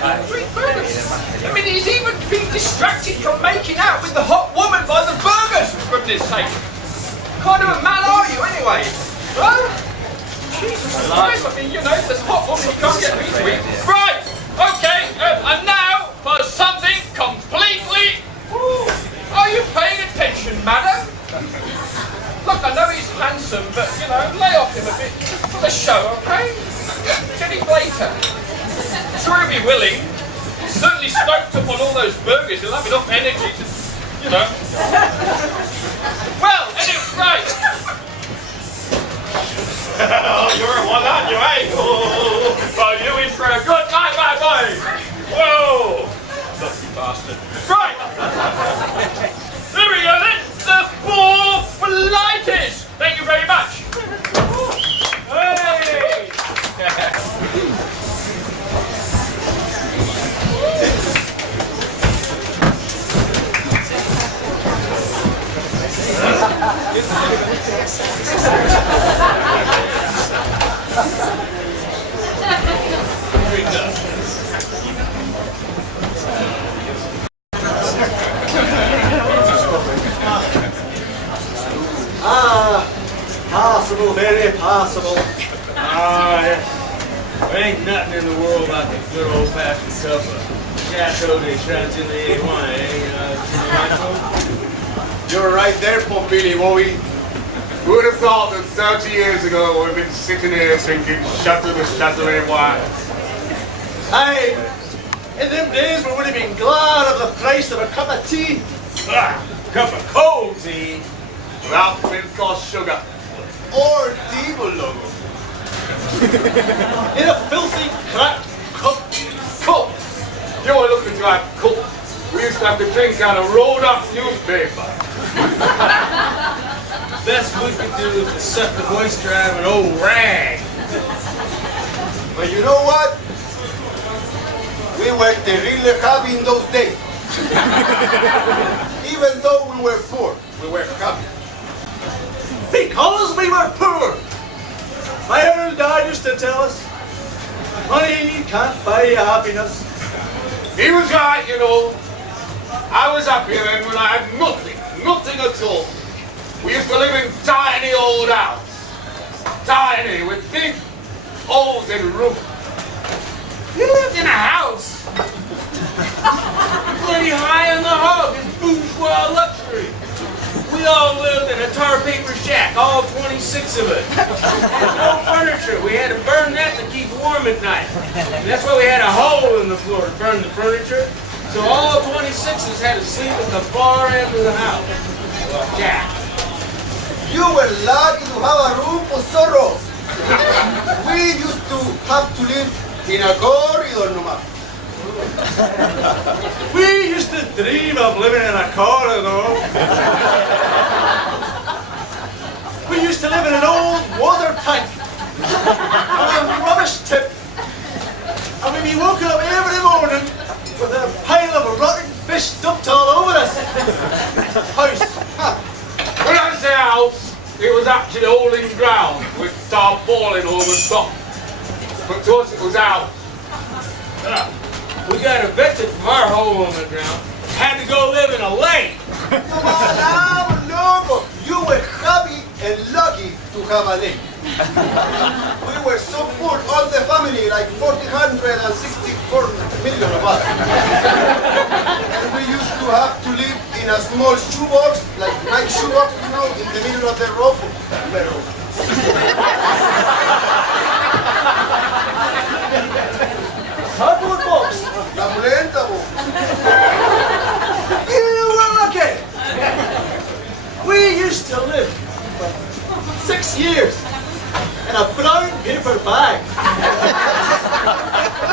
Three burgers. I mean, he's even been distracted from making out with the hot woman by the burgers, for goodness sake. What kind of a man are you, anyway? Huh? Jesus Christ, I mean, you know, there's a hot woman you can't get meat with. Right, okay, and now for something completely... Ooh, are you paying attention, madam? Look, I know he's handsome, but, you know, lay off him a bit for the show, okay? Get him later. Sure, he'll be willing. He's certainly stoked up on all those burgers. He'll have enough energy to, you know. Well, anyway, right. You're one on you, eh? Well, you in for a good night, my boy. Whoa! Lucky bastard. Right! Here we go then. The 4 flightes. Thank you very much. Hey! Possible, very possible. Yes. There ain't nothing in the world like a good old-fashioned cup of Chateau de wine, You're right there, Pompili, boy. Who would have thought that 30 years ago we've been sitting here drinking Chateau de wine? Aye, in them days we would have been glad of the price of a cup of tea. Cup of cold tea. Without milk or sugar. Or devil logo. In a filthy, cracked cup. Cup! You're looking to have cup. We used to have to drink out of rolled up newspaper. Best we could do is to suck the moisture out of an old rag. But you know what? We were terribly happy in those days. Even though we were poor, we were happy. Because we were poor. My old dad used to tell us, money can't buy happiness. He was right, you know. I was happier then when I had nothing at all. We used to live in tiny old house. Tiny, with big holes in the roof. You lived in a house? Plenty high on the hog. It's bourgeois luxury. We all lived in a tar paper shack, all 26 of us. No furniture. We had to burn that to keep warm at night. And that's why we had a hole in the floor to burn the furniture. So all 26s had to sleep at the far end of the house. Jack. You were lucky to have a room for sorrow. We used to have to live in a corridor no más. We used to dream of living in a corridor. We used to live in an old water tank on a rubbish tip. And when we woke up every morning with a pile of rotten fish dumped all over us. House. When I say house, it was actually all in ground with tarpaulin over the top. But to us it was out. We got evicted from our hole in the ground. Had to go live in a lake. Loco! You were happy and lucky to have a lake. We were so poor, all the family, like 464 million of us. And we used to have to live in a small shoebox, like my shoebox, you know, in the middle of the road. Cardboard box. La muleta, bo. You were lucky. We used to live for 6 years in a brown paper bag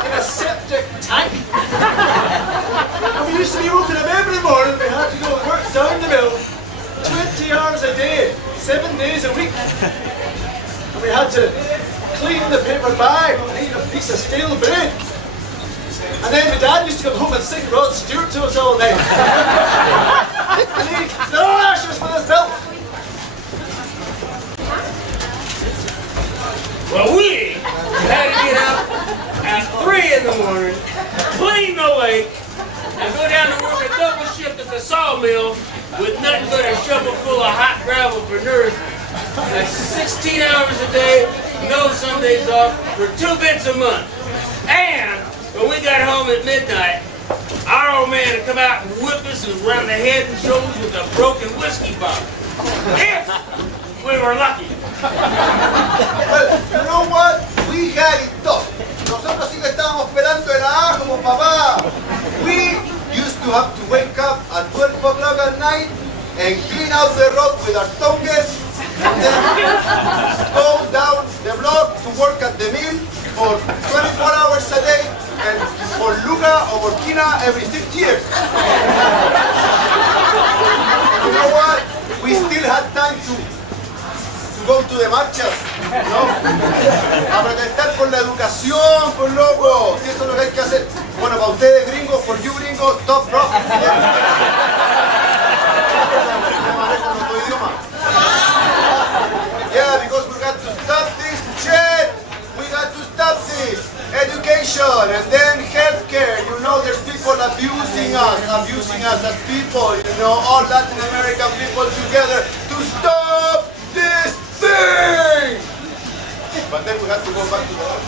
in a septic tank. And we used to be woken up every morning. We had to go and work down the mill 20 hours a day, 7 days a week. And we had to clean the paper bag and eat a piece of stale bread. And then my dad used to come home and sing Rod Stewart to us all night. And he'd throw ashes with his belt. Well, we had to get up at 3 in the morning, break and go down to work a double shift at the sawmill with nothing but a shovel full of hot gravel for nourishment. That's 16 hours a day, no Sundays off, for 2 bits a month. And when we got home at midnight, our old man would come out and whip us around the head and shoulders with a broken whiskey bottle. If we were lucky. Well, you know what? We had it tough. Nosotros sí que estábamos esperando el A como papá. We used to have to wake up at 12 o'clock at night and clean out the road with our tongues and then go down the block to work at the mill for 24 hours a day and for Luca or Burkina every 6 years. You know what? We still had time to go to the marchas, ¿no? A protestar por la educación, por loco. Si eso es lo que hay que hacer. Bueno, para ustedes gringos, for you gringos, top profit. Yeah, because we got to stop this shit. We got to stop this. Education and then healthcare. You know, there's people abusing us as people. You know, all Latin American people together to stop this thing. But then we have to go back to the work.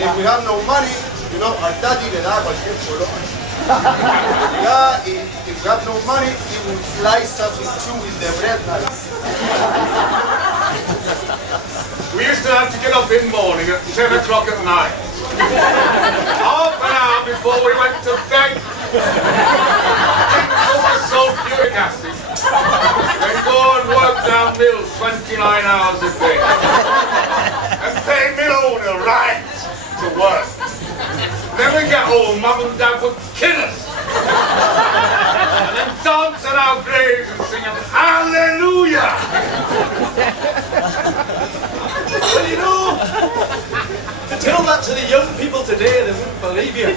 If we have no money, you know, our daddy le da cualquier color. Yeah, if we have no money, he will slice us in two with the bread knife. We used to have to get up in the morning at 10 o'clock at night. Half an hour before we went to bed. Drink full of sulfuric acid. And go and work down mills 29 hours a day. And pay mill owner right to work. Then we get home, Mum and Dad would kill us. And then dance at our graves and sing Hallelujah! Well, you know, to tell that to the young people today, they wouldn't believe you.